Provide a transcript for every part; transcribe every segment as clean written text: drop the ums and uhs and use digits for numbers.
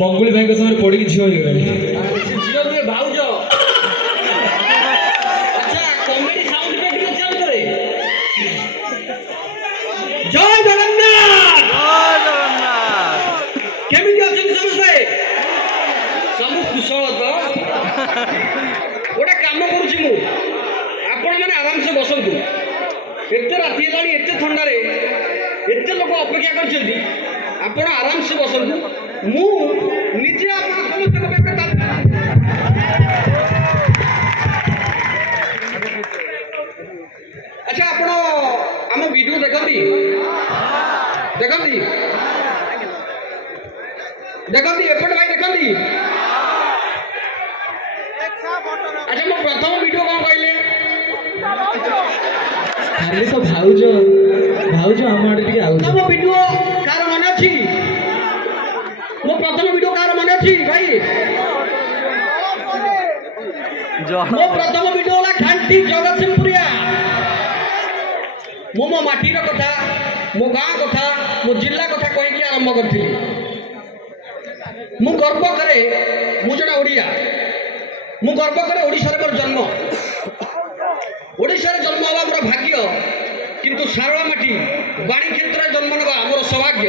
मंगुली भाई समय पड़ी झील हो गला झील नुहे भाउज अच्छा कॉमेडी साउंड पे टिके चल करे जय जगन्नाथ केमिति अछन समस्ते समु कुशल तो गोटे काम करूची मु आपण माने आराम से बसंतु एते राति हेलानी एते ठंडा रे एते लोक अपेक्षा करछन्ती आपण आराम से बसंतु मु निजे आपण समस्त को बेटा अच्छा आपण हम वीडियो देखंती देखंती देखंती एपट भाई देखंती अच्छा मो प्रथम वीडियो कोन कहले खाली तो भाउज भाउज हम आडे टिके आउ मो वीडियो कार मन अछि मो प्रथम वीडियो कार मन अछि भाई मो प्रथम वीडियो वाला घंटी जगतसिंहपुरिया मो माटी रो कथा मो गाँ कथा मो जिला कथा कहि के आरंभ करथि मु गर्व करे मु जडा ओडिया मु गर्व करे ओडिसा रे मोर जन्म ओडिसा रे जन्म हवा मोर भाग्य किंतु सारवा माटी बाणी क्षेत्र रे जन्म नबा मोर सौभाग्य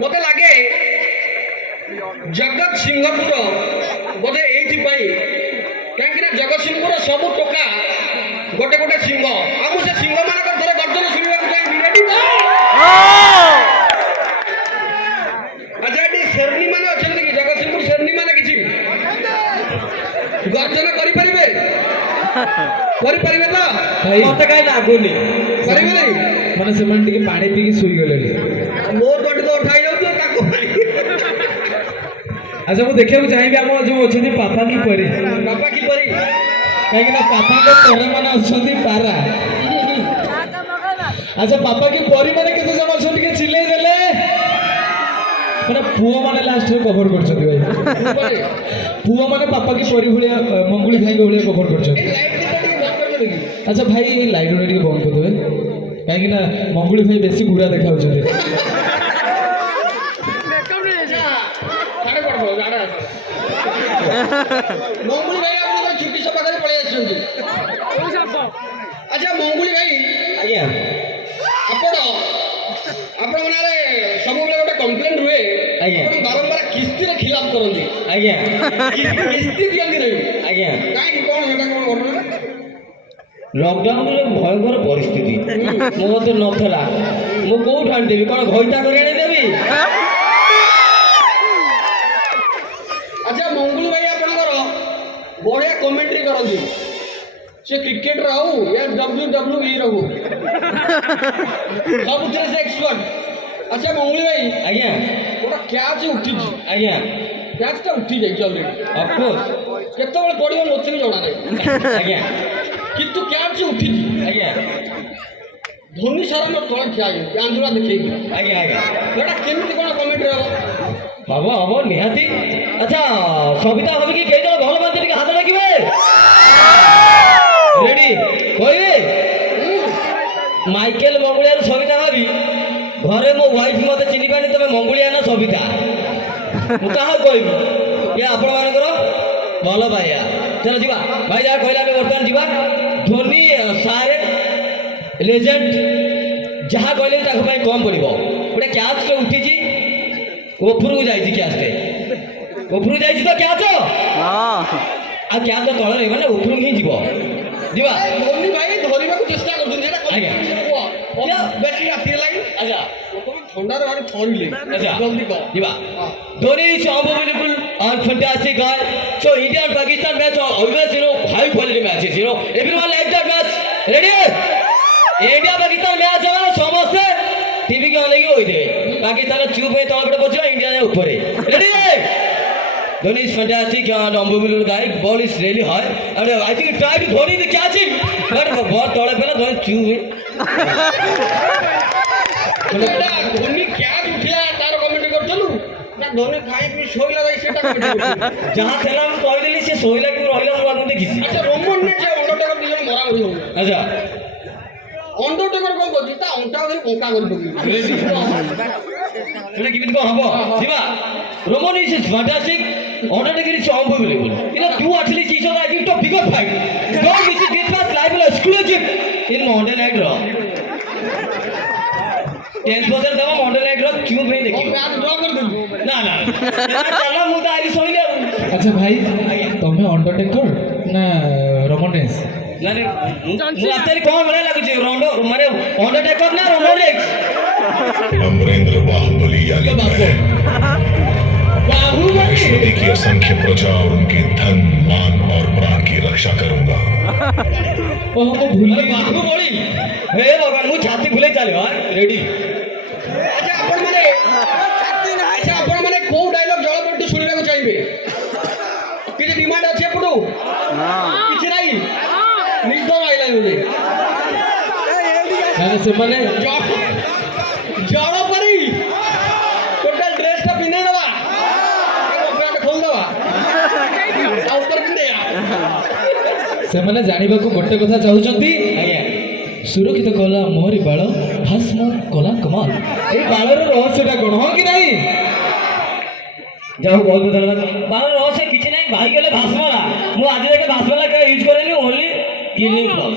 मते लागे जगत सिंहपुर बोधे एथि पई काहेकि ना जगत सिंहपुर सब टोका गोटे गोटे सिंह आ मु से सिंह मान को थरे गर्जन सुनिबा को जाई रेडी को अच्छा एटी शेरनी माने अछन कि जगत सिंहपुर शेरनी माने किछि गर्जन करि परिबे तो मते काई लागुनी परिबे नै माने से मन टिके पानी पी के सुई गेले मोर गट तो उठाई जाउ तो ताको अच्छा वो देखिए चाहिए आम जो अच्छे पापा की परी कहीं पापा के पर मैंने अच्छा पारा अच्छा पापा की परी मैंने केते जन अच्छा चिल्ले देले मैंने पुओ मैंने लास्ट में कवर कर भाई पुओ मैंने पापा की परी भाया मंगुली भाई भाया कवर कर अच्छा भाई ये लाइट टे बंद कर देवे कहीं मंगुली भाई बेसी गुड़ा देखा मंगुली भाई आप छुट्टी सब पाखे पड़े अच्छा मंगुली भाई आज्ञा आपण मनारे सब गोटे कंप्लेन रुए बारंबार किस्ती रे खिलाफ करंदी आज्ञा किस्ती दियंदी नहीं आज्ञा काई कोन हेटा कोन घटना लॉकडाउन रे भयंकर परिस्थिति मो तो नथला मो कोठ आन देबी कोन घइता करे आनी देबी अच्छा मंगुली भाई आपनकर बढ़िया कमेंट्री करंदी से क्रिकेट रहू या WWE रहू सब उतरे से एक्सपर्ट अच्छा मंगुली भाई आज्ञा गोटा कैच उठी आज्ञा कैच ता उठी जाई ऑलरेडी ऑफ कोर्स केते बळे पडियो नथि जणा नै आज्ञा किंतु कैच उठी आज्ञा धोनी सारा मोर तळ खिया गई आंजुला देखै आज्ञा आज्ञा बेटा केमति कोन कमेंट्री रहू बाबा अब निहाती अच्छा सविता भाभी की कई जन भल बांधी टिके हाथ लागिबे रेडी कहबे माइकेल मंगुलिया सविता भाभी घरे मो वाइफ मते चिनी पानी तमे मंगुलिया ना सविता मु कहा कहबी ये आपण मानकर भल भाइया चलो जीवा भाई जा कहला बे वर्तमान जीवा धोनी सारे लेजेंड जहाँ कहले ताको भाई कम पड़िबो गोटे कैच रे उठी जी उपरକୁ ଯାଇଛି କ୍ୟାଚ୍ ଉପରକୁ ଯାଇଛି ତ କ୍ୟାଚ୍ ଆଉ କ୍ୟାଚ୍ ତ ତଳରେ ମାନେ ଉପରକୁ ହିଁ ଯିବ ଯିବା ଧୋନି ଭାଇ ଧରିବାକୁ ଚେଷ୍ଟା କରୁଛନ୍ତି ସେଟା ଆଜ୍ଞା ବେଶୀ ରାତି ହେଲାଣି ଆଚ୍ଛା ଥଣ୍ଡାରେ ଭାରି ଥରିଲେ ଆଚ୍ଛା ଜଲ୍ଦି କହ ଯିବା Dhoni is unbelievable and fantastic guy. So India and Pakistan match are always high quality matches. Everyone like that match. Ready? India Pakistan match है समझते टीवी के आने की होई थे पाकिस्तान चुप है तौर पे पहुंचा इंडिया ने ऊपर है ready Dhoni is fantastic and unbelievable guy. Ball is really high and I think he tried to Dhoni to catch him but ball तोड़े पे ना Dhoni चुप है Dhoni क्या उठिया तार कमेंट कर चलू ना Dhoni खाई पी सोइला जाई सेटा कमेंट जहां थेला हम कहि देली से सोइला कि रहिला हम देखिसी अच्छा रोमन ने जे अंडरटेकर दिजन मरा मरी हो अच्छा ଅଣ୍ଡରଟେକର କ'ଣ କରୁଛି ତା ଅଣ୍ଟା ଧରି କଙ୍କା କରି ପକେଇଛି ସେଟା କେମିତି କ'ଣ ହବ ଯିବା Roman is fantastic. Undertaker is unbelievable. You know, two athletes each other, I think, to bigger fight. Don't miss it. This was live exclusive in Monday Night Raw. 10% दवा Monday Night Raw क्यों नहीं देखी? Match draw କରିଦେବି ना ना चलो मुद्दा आई सोई ले अच्छा भाई तुम्हें अंडरटेकर ना रोमन रेंस ना नहीं मुझे अब तेरी कौन बड़ा लगे रोंडो मारे अंडरटेकर ना रोमन रेंस अमरेंद्र बाहुबली यानी मैं बृहस्पति की असंख्य प्रजा और उनके धन मान और प्राण की रक्षा करूंगा। ओह मैं भूल अरे बाहु बोली हे भगवान मुझे छाती फुले चले हाँ रेडी ଆଚ୍ଛା ଆପଣମାନେ କୋଉ ଡାଇଲଗ ଜଳପେଟୁ ଶୁଣିବାକୁ ଚାହିଁବେ କିଛି ଡିମାଣ୍ଡ ଅଛି ଏପଟୁ କିଛି ନାହିଁ ନିଦ ଲାଗିଲାନି ବୋଧେ से माने ଜଳ ପରି ଟୋଟାଲ ଡ୍ରେସଟା ପିନ୍ଧେଇ ଦେବା ଖୋଲିଦେବା ତା ଉପରେ ପିନ୍ଧେଇବା से माने जानिबा को गोटे कथा चाहुचंती आज्ञा सुरक्षित कला मोहरी बाळ भस्म कला कमाल ए बाळर रहस्यटा कोन हो कि नहीं जाओ बहुत बहुत धन्यवाद बाहर रहो से किसी नहीं भाई के लिए भाषमाला मु आज देखे भाषमाला का यूज करेनी ओनली क्लीनिंग प्लस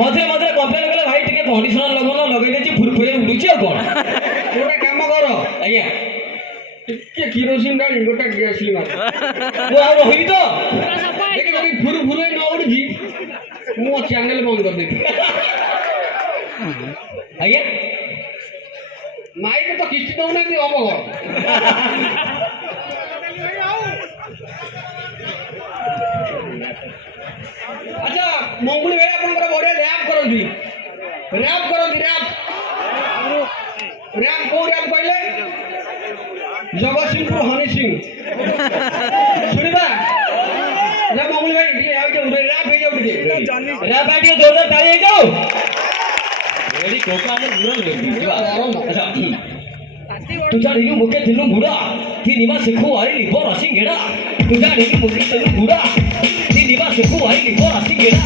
मधुरे मधुरे कंप्लेन कले भाई टिके कंडीशनर लगोनो लगे देछि फुरफुरे उडुछि आ कोन ଗୋଟେ କାମ କର आज्ञा ଟିକେ କିରୋସିନ ଢାଳି ଗୋଟେ ଗ୍ୟାସ ମାର मु आ रहिबी तो ଦେଖି ଯଦି ଫୁରୁ ଫୁରୁ ନ ଉଡୁଛି ମୁଁ ଚ୍ୟାନେଲ ବନ୍ଦ କରିଦେବି आज्ञा ମାଇକ ତ କିଛି ଦଉନାହାନ୍ତି ହବ କଣ ଆଚ୍ଛା ମଙ୍ଗୁଳି ଭାଇ ଆପଣଙ୍କର ବଢିଆ ର୍ୟାପ୍ କରନ୍ତି ର୍ୟାପ୍ କୋଉ ର୍ୟାପ୍ କହିଲେ ଜଗତସିଂହପୁର ହନି ସିଂ ଶୁଣିବା ମଙ୍ଗୁଳି ଭାଇ ଟିକେ ର୍ୟାପ୍ ହେଇଯାଉ ଟିକେ रैप आइडिया जोरदार ताली हो जाओ रेडी कोका में पूरा अच्छा तुझा ढिगु मुके दिनु बुड़ा ती निमा सिखो आई लिबो रसिंग गेड़ा तुझा ढिगु मुके दिनु बुड़ा ती निमा सिखो आई लिबो रसिंग गेड़ा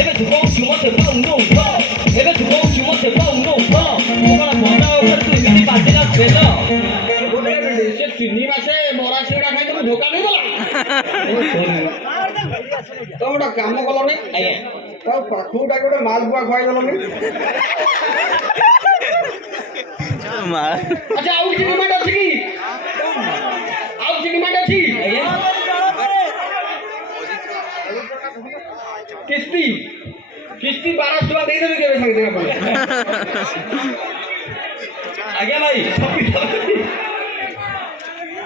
एबे तुको चुमा से पा उनो उठो एबे तुको चुमा से पा उनो उठो कोला कोटा ऊपर तू इकनी बातें ना फेलो ସେ ତିନି ମାସେ ବରା ସିଙ୍ଗଡ଼ା ଖାଇ ତମେ ଧୋକା ନେଇଗଲା ତ ଗୋଟେ କାମ କଲନି आज्ञा ତା ପାଖକୁ ଡାକି ଗୋଟେ ମାଲପୁଆ ଖୁଆଇଦେଲନି ଆଚ୍ଛା ଆଉ କିଛି ଡିମାଣ୍ଡ ଅଛି କି ଆଉ କିଛି ଡିମାଣ୍ଡ ଅଛି आज्ञा କିସ୍ତି 1200 ଟଙ୍କା ଦେଇଦେବି କେବେ ସାଙ୍ଗେ ସାଙ୍ଗେ ଆପଣ आज्ञा भाई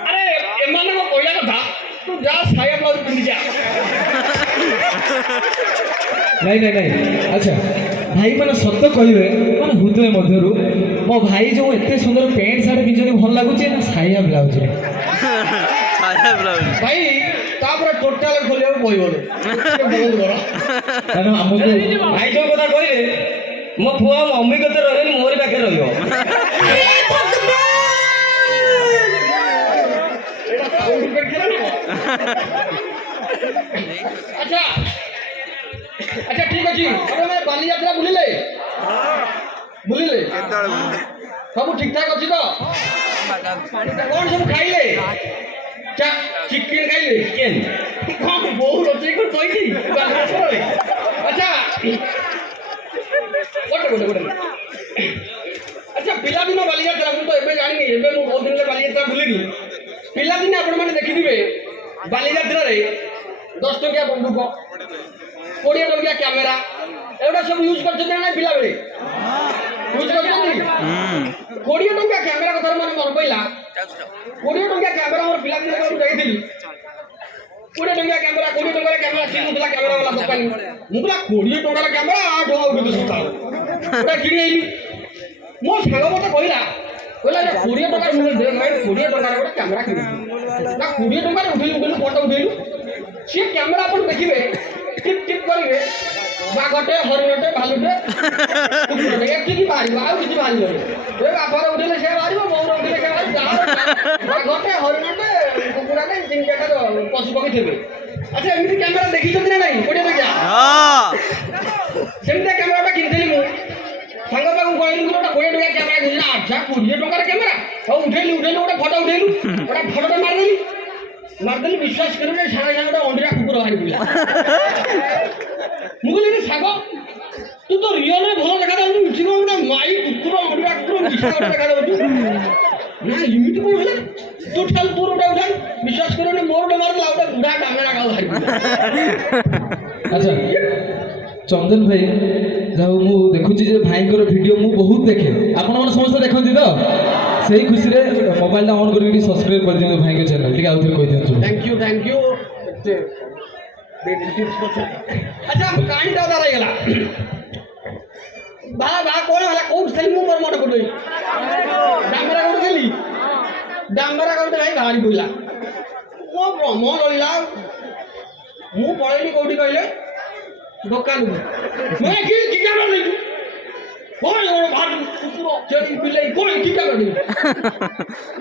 ଆରେ ଏମାନଙ୍କ କହିବା କଥା ତୁ ଯା ସାୟା ବ୍ଲାଉଜ ପିନ୍ଧି ଯା नहीं नहीं नहीं अच्छा भाई मैंने सत कहबे माने हृदय मध्यरु मो भाई जो एते सुंदर पैंट साड़ी पिंजनी भल लागुचे ना साया ब्लाउज रे ଭାଇ ତାପରେ ଟୋଟାଲ ଖୋଲିବାକୁ ପଡ଼ିବନି ବହୁତ ବଡ଼ କାରଣ ଆମକୁ भाई जो कथा कहले मो पुआ मम्मी कते रहनी मोरी पाखे रहियो ଏଇଟା ସାଉଣ୍ଡ ଇଫେକ୍ଟ ଥିଲା ନା ଆଚ୍ଛା ଆଚ୍ଛା ଠିକ ଅଛି ତମେ ବାଲିଯାତ୍ରା ବୁଲିଲେ ସବୁ ଠିକ ଠାକ ଅଛି ତ କଣ ସବୁ ଖାଇଲେ ଚିକେନ ଖାଇଲେ केन କଣ ବୋଉ ରୋଷେଇ କରି କହିଛି ବାଲିଯାତ୍ରାରେ ଆଚ୍ଛା ଗୋଟେ ଆଚ୍ଛା ପିଲାଦିନ ବାଲିଯାତ୍ରା ମୁଁ ତ ଏବେ ଜାଣିନି ଏବେ ମୁଁ ବହୁତ ଦିନରେ ବାଲିଯାତ୍ରା ବୁଲିନି ପିଲାଦିନେ ଆପଣମାନେ ଦେଖିଥିବେ ବାଲିଯାତ୍ରାରେ 10 ଟଙ୍କିଆ ବନ୍ଧୁକ 20 ଟଙ୍କିଆ କ୍ୟାମେରା ଏଗୁଡ଼ା ସବୁ ୟୁଜ୍ କରିଛନ୍ତି ନା ପିଲାବେଳେ ୟୁଜ୍ କରିଛନ୍ତି 20 ଟଙ୍କିଆ କ୍ୟାମେରା କଥା ମାନେ ମନେ ପଡ଼ିଲା 20 ଟଙ୍କିଆ କ୍ୟାମେରା ମୋର ପିଲାଦିନେ ମୁଁ ଯାଇଥିଲି 20 ଟଙ୍କିଆ କ୍ୟାମେରା 20 ଟଙ୍କାର କ୍ୟାମେରା କିଣୁଥିଲା କ୍ୟାମେରା ବାଲା ଦୋକାନୀ ମୁଁ କହିଲା 20 ଟଙ୍କାର କ୍ୟାମେରା 8 ଟଙ୍କା ଉଠୁଛି ସକାଳ ପୁରା କିଣି ଆଇଲି ମୋ ସାଙ୍ଗ ମତେ କହିଲା 20 ଟଙ୍କାର ମୁଁ 20 ଟଙ୍କାର ଗୋଟେ କ୍ୟାମେରା କିଣିଲି ନା 20 ଟଙ୍କାରେ ଉଠେଇଲୁ ଫଟୋ ଉଠେଇଲୁ ସିଏ କ୍ୟାମେରା ଆପଣ ଦେଖିବେ टिप टिप करिवे बागटे हरिणटे भालुटे कुकुरटे एतिकी बारिबो आउ किछि बारिबो ए बापर उठिले से बारिबो मौर उठिले से बारिबो बागटे हरिणटे कुकुरटे जिंकेटा पशु पक्षी थेबे अच्छा एमिति कैमरा देखिछथि ना नाही कोडिया देखिया हां सेमिति कैमराटा किनथली मु ଆଚ୍ଛା 20 ଟଙ୍କାର କ୍ୟାମେରା ହଉ ଉଠେଇଲି ଗୋଟେ ଫଟୋ ଉଠେଇଲୁ ଗୋଟେ ଫଟୋଟେ ମାରିଦେଲି ବିଶ୍ୱାସ କରିବେ ସାଙ୍ଗେ ସାଙ୍ଗେ ଗୋଟେ ଅଣ୍ଡିରା କୁକୁର ବାହାରି ପଡ଼ିଲା ମୁଁ କହିଲି ସାଙ୍ଗ ତୁ ତ ରିଅଲରେ ଭଲ ଦେଖାଯାଉଛୁ ମିଶିବ ଗୋଟେ ମାଇ କୁକୁର ଅଣ୍ଡିରା କୁକୁର ମିଶା ଗୋଟେ ଦେଖାଯାଉଛୁ ନା ଏମିତି କ'ଣ ହେଲା ତୁ ଠାରୁ ତୋର ଗୋଟେ ଉଠାଇ ବିଶ୍ୱାସ କରିବନି ମୋର ଗୋଟେ ମାରିଦେଲା ଗୋଟେ ବୁଢ଼ା କ୍ୟାମେରା କାଉ ବାହାରି ପଡ଼ିଲା ଆଚ୍ଛା ଚନ୍ଦନ ଭାଇ ଯାହା ହଉ ମୁଁ ଦେଖୁଛି ଯେ ଭାଇଙ୍କର ଭିଡ଼ିଓ ମୁଁ ବହୁତ ଦେଖେ ଆପଣମାନେ ସମସ୍ତେ ଦେଖନ୍ତି ତ ସେଇ ଖୁସିରେ ମୋବାଇଲଟା ଅନ୍ କରିକି ଟିକେ ସବସ୍କ୍ରାଇବ୍ କରିଦିଅନ୍ତୁ ଭାଇଙ୍କ ଚ୍ୟାନେଲ ଟିକେ ଆଉ ଥରେ କହିଦିଅନ୍ତୁ ଥ୍ୟାଙ୍କ ୟୁ ଆଚ୍ଛା କାହିଁଟା ଅଧା ରହିଗଲା ବା କ'ଣ ହେଲା କୋଉଠି ଥିଲି ମୁଁ ମୋର ମନେ ପଡ଼ୁନି ଡାମରା କୋଉଠି ଥିଲି ଡାମରା କୋଉଠି ଭାଇ ବାହାରି ପଡ଼ିଲା ମୋ ବ୍ରହ୍ମ ରହିଲା ମୁଁ ପଳେଇଲି କୋଉଠି କହିଲେ ଦୋକାନକୁ ମୁଁ କି କ୍ୟାମେରା ନେଇଛୁ କ'ଣ ବାହାରୁ କୁକୁର ଚେରି ପିଲେଇ କ'ଣ କି କ୍ୟାମେରା ନେଇଛୁ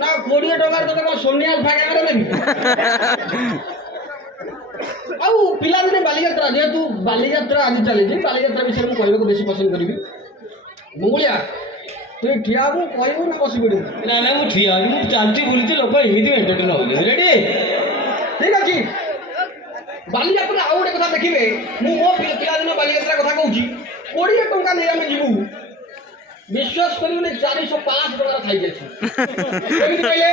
ନା 20 ଟଙ୍କାରେ ତୋତେ କ'ଣ ସୋନି ଆଲଫା କ୍ୟାମେରା ଦେବି ଆଉ ପିଲାଦିନେ ବାଲିଯାତ୍ରା ଯେହେତୁ ବାଲିଯାତ୍ରା ଆଜି ଚାଲିଛି ବାଲିଯାତ୍ରା ବିଷୟରେ ମୁଁ କହିବାକୁ ବେଶୀ ପସନ୍ଦ କରିବି ମଙ୍ଗୁଳିଆ ତୁ ଠିଆ ହବୁ କହିବୁ ନା ବସି ପଡ଼ିବୁ ନା ନା ମୁଁ ଠିଆ ଅଛି ମୁଁ ଚାଲୁଛି ବୁଲୁଛି ଲୋକ ଏମିତି ଏଣ୍ଟରଟେନ୍ ହେଉଛନ୍ତି ରେଡ଼ି ଠିକ୍ ଅଛି ବାଲିଯାତ୍ରା ଆଉ ଗୋଟେ କଥା ଦେଖିବେ ମୁଁ ମୋ ପିଲାଦିନ ବାଲିଯାତ୍ରା କଥା କହୁଛି 20 ଟଙ୍କା ନେଇ ଆମେ ଯିବୁ ବିଶ୍ୱାସ କରିବୁନି 405 ଟଙ୍କାର ଖାଇକି ଆସିବୁ କେମିତି କହିଲେ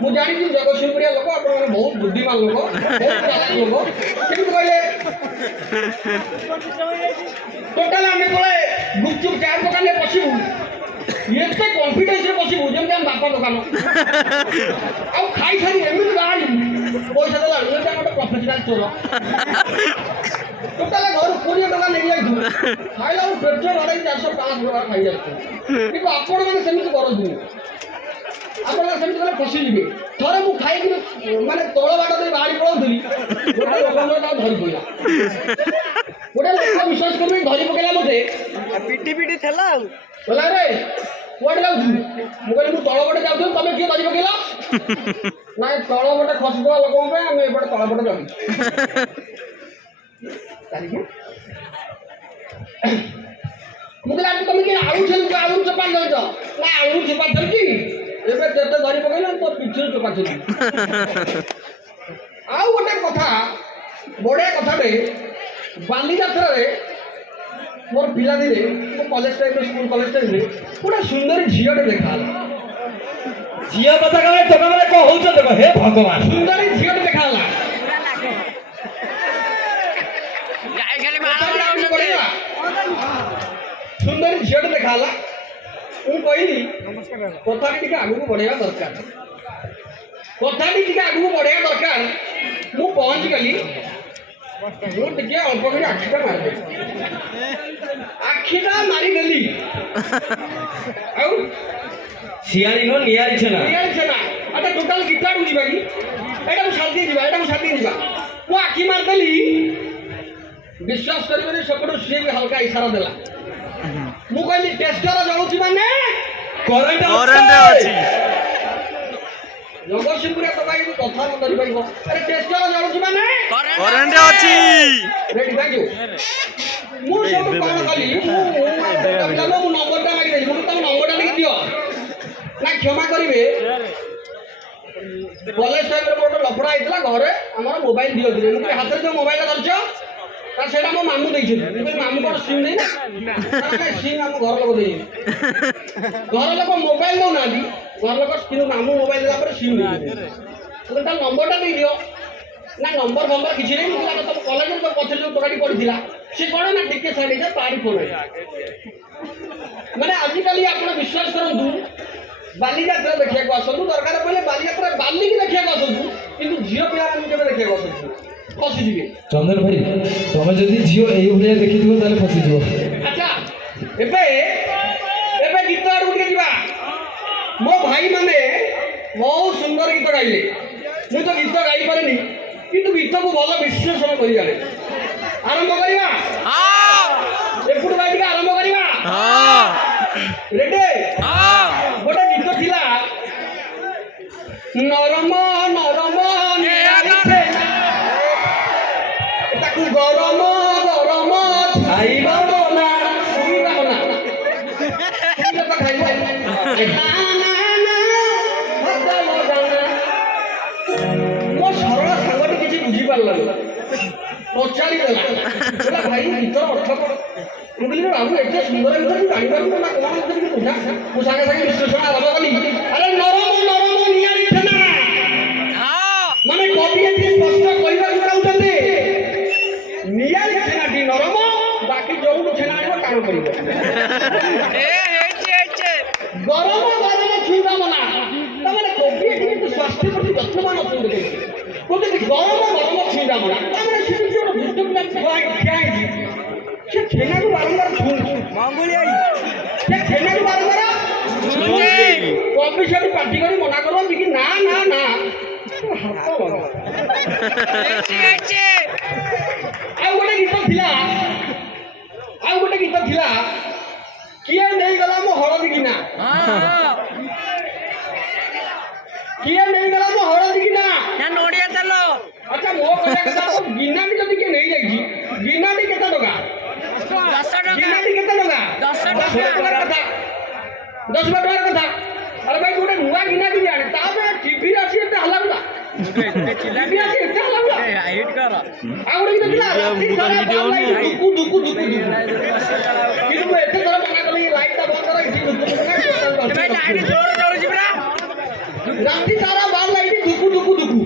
ମୁଁ ଜାଣିଛି ଜଗତସିଂହପୁରିଆ ଲୋକ ଆପଣମାନେ ବହୁତ ବୁଦ୍ଧିମାନ ଲୋକ ବହୁତ ଚାଲାକ ଲୋକ କେମିତି କହିଲେ ଟୋଟାଲ ଆମେ ପଳେ ଗୁପଚୁପ ଚାଟ ଦୋକାନରେ ବସିବୁ ଏତେ କନଫିଡେନ୍ସରେ ବସିବୁ ଯେମିତି ଆମ ବାପା ଦୋକାନ ଆଉ ଖାଇସାରି ଏମିତି ବାହାରିବୁ ପଇସା ଦେଲା ଯେମିତି ଆମେ ଗୋଟେ ପ୍ରଫେସନାଲ ଚୋର ଟୋଟାଲ ଘରୁ 20 ଟଙ୍କା ନେଇ ଯାଇଥିବୁ ଖାଇଲା ବେଳକୁ ପେଟ୍ରୋଲ ଭଡ଼ାଇ 405 ଟଙ୍କା ଖାଇଯାଉଛୁ କିନ୍ତୁ ଆପଣମାନେ ସେମିତି କରନ୍ତୁନି ଆପଣ ସେମିତି କଲେ ଫସିଯିବେ ଥରେ ମୁଁ ଖାଇକି ମାନେ ତଳ ବାଟ ଦେଇ ବାହାରି ପଳାଉଥିଲି ଗୋଟେ ଲୋକ ତାକୁ ଧରି ପଡ଼ିଲା ଗୋଟେ ଲୋକ ବିଶ୍ୱାସ କରିବି ଧରି ପକେଇଲା ମୋତେ ପିଟି ଥିଲା ଆଉ କହିଲା ରେ କୁଆଡ଼େ ଯାଉଛୁ ମୁଁ କହିଲି ମୁଁ ତଳ ପଟେ ଯାଉଥିଲି ତମେ କିଏ ଧରି ପକେଇଲ ନାଇଁ ତଳ ପଟେ ଖସିଥିବା ଲୋକଙ୍କ ପାଇଁ ଆମେ ଏପଟେ ତଳ ପଟେ ଯାଉଛୁ ମୁଁ କହିଲି ଆଜି ତମେ କିଏ ଆଳୁ ଚୋପା ଯାଉଛ ନା ଆଳୁ ଚୋପା ଚାଲିଛି ଏବେ ଯେତେ ଧରି ପକେଇଲା ତ ପିଛରେ ଚୋପା ଚାଲିଛି ଆଉ ଗୋଟେ କଥା ବଢ଼ିଆ କଥାଟେ ବାଲିଯାତ୍ରାରେ ମୋର ପିଲାଦିନେ ମୋ କଲେଜ ଟାଇମ୍ରେ ସ୍କୁଲ କଲେଜ ଟାଇମ୍ରେ ଗୋଟେ ସୁନ୍ଦରୀ ଝିଅଟେ ଦେଖାହେଲା ଝିଅ କଥା କହେ ତମେ ମାନେ କ'ଣ ହଉଛ ଦେଖ ହେ ଭଗବାନ ସୁନ୍ଦରୀ ଝିଅଟେ ଦେଖାହେଲା ସୁନ୍ଦରୀ ଝିଅଟେ ଦେଖାହେଲା ମୁଁ କହିଲି କଥାଟି ଟିକେ ଆଗକୁ ବଢ଼େଇବା ଦରକାର ମୁଁ ପହଞ୍ଚିଗଲି ମୁଁ ଟିକେ ଅଳ୍ପ କରି ଆଖିଟା ମାରିଦେଲି ମାରିଦେଲି ଆଉ ଶିଆଳି ନୁହଁ ନିଆଳି ଛେନା ଆଚ୍ଛା ଟୋଟାଲ ଗୀତ ଆଡ଼କୁ ଯିବା କି ଏଇଟା ମୁଁ ସାଥି ଯିବା ମୁଁ ଆଖି ମାରିଦେଲି ବିଶ୍ୱାସ କରିବେନି ସେପଟୁ ସିଏ ବି ହାଲକା ଇସାରା ଦେଲା ମୁଁ କହିଲି ଟେଷ୍ଟର ଜଳୁଛି ମାନେ କରେଣ୍ଟ ଅଛି ଜଗତସିଂହପୁରିଆ ତ ଭାଇ କଥା ନ ଧରିପାରିବ ଆରେ ଟେଷ୍ଟର ଜଳୁଛି ମାନେ କରେଣ୍ଟ ଅଛି ରେଡି ଥ୍ୟାଙ୍କ ୟୁ ମୁଁ ସବୁ କ'ଣ କଲି ମୁଁ ନମ୍ବରଟା ମାଗିଦେଲି ମୁଁ ତମ ନମ୍ବରଟା ଟିକେ ଦିଅ ନା କ୍ଷମା କରିବେ କଲେଜ ଟାଇମ୍ରେ ଗୋଟେ ଲଫଡ଼ା ହେଇଥିଲା ଘରେ ଆମର ମୋବାଇଲ ଦିଅନ୍ତି ମୁଁ ହାତରେ ଯେଉଁ ମୋବାଇଲଟା ଧରିଛ କାରଣ ସେଇଟା ମୋ ମାମୁଁ ଦେଇଛନ୍ତି ମୁଁ ମାମୁଁ କ'ଣ ସିମ୍ ଦେଇନା ସିମ୍ ଆମ ଘର ଲୋକ ଦେଇଛନ୍ତି ଘର ଲୋକ ମୋବାଇଲ ଦେଉନାହାନ୍ତି ଘର ଲୋକ କିନ୍ତୁ ମାମୁଁ ମୋବାଇଲ ଦେଲା ପରେ ସିମ୍ ଦେଇଛନ୍ତି ତା ନମ୍ବରଟା ଦେଇଦିଅ ନା ନମ୍ବର ଫମ୍ବର କିଛି ନାହିଁ ମୁଁ କହିଲା ତମ କଲେଜରେ ତ ପଛରେ ଯେଉଁ ଟୋକାଟି ପଡ଼ିଥିଲା ସେ କ'ଣ ନା ଟିକେ ସାଇଡ୍ ହେଇଯାଏ ତାରି ଫୋନ୍ ମାନେ ଆଜିକାଲି ଆପଣ ବିଶ୍ୱାସ କରନ୍ତୁ ବାଲିଯାତ୍ରା ଦେଖିବାକୁ ଆସନ୍ତୁ ଦରକାର ପଡ଼ିଲେ ବାଲିଯାତ୍ରା ବାଲିକି ଦେଖିବାକୁ ଆସନ୍ତୁ କିନ୍ତୁ ଝିଅ ପିଲାମାନଙ୍କୁ କେବେ ଦେଖିବାକୁ ଆସନ୍ତୁ ଫସିଯିବେ ଚନ୍ଦନ ଭାଇ ତମେ ଯଦି ଝିଅ ଏଇଭଳିଆ ଦେଖିଥିବ ତାହେଲେ ଫସିଯିବ ଆଚ୍ଛା ଏବେ ଗୀତ ଆଡ଼କୁ ଟିକେ ଯିବା ମୋ ଭାଇମାନେ ବହୁତ ସୁନ୍ଦର ଗୀତ ଗାଇଲେ ମୁଁ ତ ଗୀତ ଗାଇପାରେନି କିନ୍ତୁ ଗୀତକୁ ଭଲ ବିଶ୍ଳେଷଣ କରି ଜାଣେ ଆରମ୍ଭ କରିବା ଏପଟୁ ଭାଇ ଟିକେ ଆରମ୍ଭ କରିବା ରେଡି ଗୋଟେ ଗୀତ ଥିଲା ନରମ ତାକୁ ଗରମ ଖାଇବା ମନା ଖାଇବା ମୋ ସରଳ ସାଙ୍ଗଟି କିଛି ବୁଝିପାରିଲାନି ପଚାରି ଦେଲା କହିଲା ଭାଇ ଗୀତର ଅର୍ଥ କ'ଣ? ମୁଁ କହିଲି ବାବୁ ଏତେ ସୁନ୍ଦର ଗୀତ ମୁଁ ଜାଣିପାରୁନି ନା କ'ଣ ମୋତେ ଟିକେ ବୁଝା। ମୁଁ ସାଙ୍ଗେ ସାଙ୍ଗେ ବିଶ୍ଳେଷଣ ଆରମ୍ଭ କଲି। ଆରେ ନରମ ନରମ ନିଆରି ଛେନା ମାନେ କବି ଏଠି ସ୍ପଷ୍ଟ କହିବାକୁ ଚାହୁଁଛନ୍ତି ନିଆରି ଛେନାଟି ନରମ ବାକି ଯୋଉଠୁ ଛେନା ଆଣିବ ଟାଣ କରିବ। ଗରମ ଗରମ ଛୁଇଁବା ମନା ତାମାନେ କବି ଏଠି କିନ୍ତୁ ସ୍ୱାସ୍ଥ୍ୟ ପ୍ରତି ଯତ୍ନବାନ ଅଛନ୍ତି କହୁଛନ୍ତି ଗରମ ଗରମ ଛୁଇଁବା ମନା ତାମାନେ ସେ ଯୋଉ ଦୁଷ୍ଟ ପିଲା ଠିଆ ହେଇଛି ସେ ଛେନାକୁ ବାରମ୍ବାର ଛୁଉଁଛି ସେ ଛେନାକୁ ବାରମ୍ବାର କବି ସେଠି ପାଟି କରି ମନା କରନ୍ତି କି ନା ନା ନା ହାତ ଲଗା। ଆଉ ଗୋଟେ ଗୀତ ଥିଲା କିଏ ନେଇଗଲା ମୋ ହଳଦୀ ଗିନା କିଏ ନେଇଗଲା ମୋ ହଳଦୀ ଗିନା ନଡ଼ିଆ ତେଲ ଆଚ୍ଛା ମୋ କହିବା କଥା ଗିନାଟି ଯଦି କିଏ ନେଇଯାଇଛି ଗିନାଟି କେତେ ଟଙ୍କା? 10 ଟଙ୍କା ଗିନାଟି କେତେ ଟଙ୍କା? 10 ଟଙ୍କାର କଥା 10 ଟଙ୍କାର କଥା। ଆରେ ଭାଇ ଗୋଟେ ନୂଆ ଗିନା କିଣି ଆଣେ ତାପରେ ଟିଭିରେ ଆସି ଏତେ ହଲା ଗୁଡ଼ା ଟିଭି ଆସି ଏତେ ହଲା ଗୁଡ଼ା ଆଉ ଗୋଟେ ଗୀତ ଥିଲା ରାତି ସାରା ବଲ୍ ଲାଇଟ୍ ଦୁକୁ ଦୁକୁ ଦୁକୁ ଦୁକୁ କିନ୍ତୁ ମୁଁ ଏତେ ଥର ମନା କଲି ଲାଇଟ୍ଟା ବନ୍ଦ କର ଏଠି ଦୁକୁ ଦୁକୁ ରାତି ସାରା ବଲ୍ ଲାଇଟ୍ ଦୁକୁ ଦୁକୁ ଦୁକୁ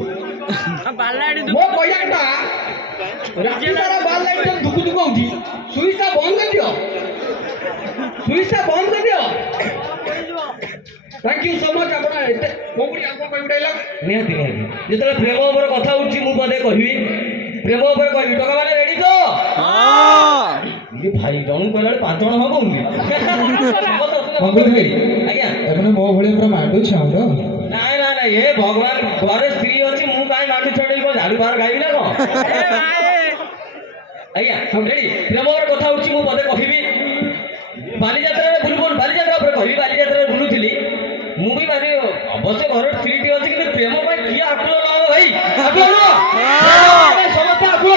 ମୋ କହିବା କଥା ରାତି ସାରା ବଲ୍ ଲାଇଟ୍ ଯଦି ଦୁକୁ ଦୁକୁ ହଉଛି ସୁଇଚଟା ବନ୍ଦ କରିଦିଅ ସୁଇଚଟା ବନ୍ଦ କରିଦିଅ। ଥ୍ୟାଙ୍କ ୟୁ ସୋ ମଚ୍ ଆପଣ ଏତେ ମୋ ପୁଣି ଆଉ କ'ଣ କହିବି ଡାଇଲଗ୍ ନିହାତି ନିହାତି ଯେତେବେଳେ ପ୍ରେମ ଉପରେ କଥା ଉଠୁଛି ମୁଁ ପଦେ କହିବି ପ୍ରେମ ଉପରେ କହିବି ଟଙ୍କା ମାନେ ରେଡି ତ ଭାଇ ଜଣକୁ କହିଲା ବେଳେ 5 ଜଣ ହବ ମଙ୍ଗୁଳି ଭାଇ ଆଜ୍ଞା ଏମାନେ ମୋ ଭଳିଆ ପୁରା ମାଣ୍ଡୁଛି ଆମର ନାଇଁ ନାଇଁ ନାଇଁ ଏ ଭଗବାନ ଘରେ ସ୍ତ୍ରୀ ଅଛି ମୁଁ କାହିଁ ମାଣ୍ଡୁ ଛଡେଇ କଣ ଝାଡୁ ବାହାର ଗାଇବି ନା କଣ ଆଜ୍ଞା ରେଡି ପ୍ରେମ ଉପରେ କଥା ଉଠୁଛି ମୁଁ ପଦେ କହିବି ବାଲିଯାତ୍ରାରେ ବାଲିଯାତ୍ରା ଉପରେ କହିବି ବାଲିଯାତ୍ରାରେ ବୁଲୁଥିଲି ମୁଁ ବି ଭାରି ଅବଶ୍ୟ ଘର ସ୍ତ୍ରୀଟି ଅଛି କିନ୍ତୁ ପ୍ରେମ ପାଇଁ କିଏ ଆକୁଳ ନ ହବ ଭାଇ ସମସ୍ତେ ଆକୁଳ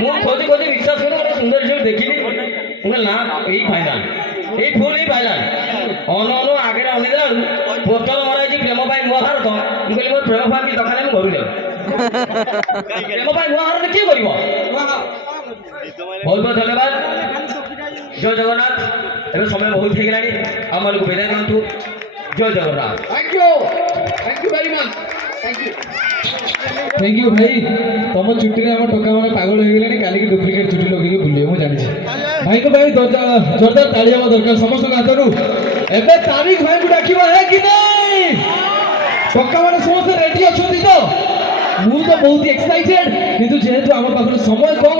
ମୁଁ ଖୋଜି ଖୋଜି ବିଶ୍ୱାସ କରି ଗୋଟେ ସୁନ୍ଦର ଝିଅ ଦେଖିଲି ମୁଁ କହିଲି ନା ଏଇ ଫାଇନାଲ ଏଇ ଫୁଲ ହିଁ ଫାଇନାଲ ଅନୁ ଆଗରେ ଅନେଇଦେଲା ବେଳକୁ ପୋଷ୍ଟର ମରାଇଛି ପ୍ରେମ ପାଇଁ ନୂଆ ଭାରତ ମୁଁ କହିଲି ମୋର ପ୍ରେମ ପାଇଁ କିଛି ଦରକାର ନାହିଁ ମୁଁ ଘରୁ ଯାଉ ପ୍ରେମ ପାଇଁ ନୂଆ ଭାରତ କିଏ କରିବ? ବହୁତ ବହୁତ ଧନ୍ୟବାଦ ଜୟ ଜଗନ୍ନାଥ ଏବେ ସମୟ ବହୁତ ହେଇଗଲାଣି ଆମମାନଙ୍କୁ ବିଦାୟ ଦିଅନ୍ତୁ ଜୟ Jagannath. Thank you very much thank thank you you. ଭାଇ ତମ ଚୁଟିରେ ଆମ ଟୋକା ମାନେ ପାଗଳ ହେଇଗଲେଣି କାଲିକି ଡୁପ୍ଲିକେଟ୍ ଚୁଟି ଲଗେଇକି ବୁଲିବେ ମୁଁ ଜାଣିଛି ଭାଇଙ୍କ ପାଇଁ ଜୋରଦାର ତାଳି ହେବା ଦରକାର ସମସ୍ତଙ୍କ ହାତରୁ ଏବେ ତାରିଖ ଭାଇଙ୍କୁ ଡାକିବ ହେ କି ନାଇଁ ଟୋକା ମାନେ ସମସ୍ତେ ରେଡି ଅଛନ୍ତି ତ ମୁଁ ତ ବହୁତ ଏକ୍ସାଇଟେଡ୍ କିନ୍ତୁ ଯେହେତୁ ଆମ ପାଖରେ ସମୟ କମ୍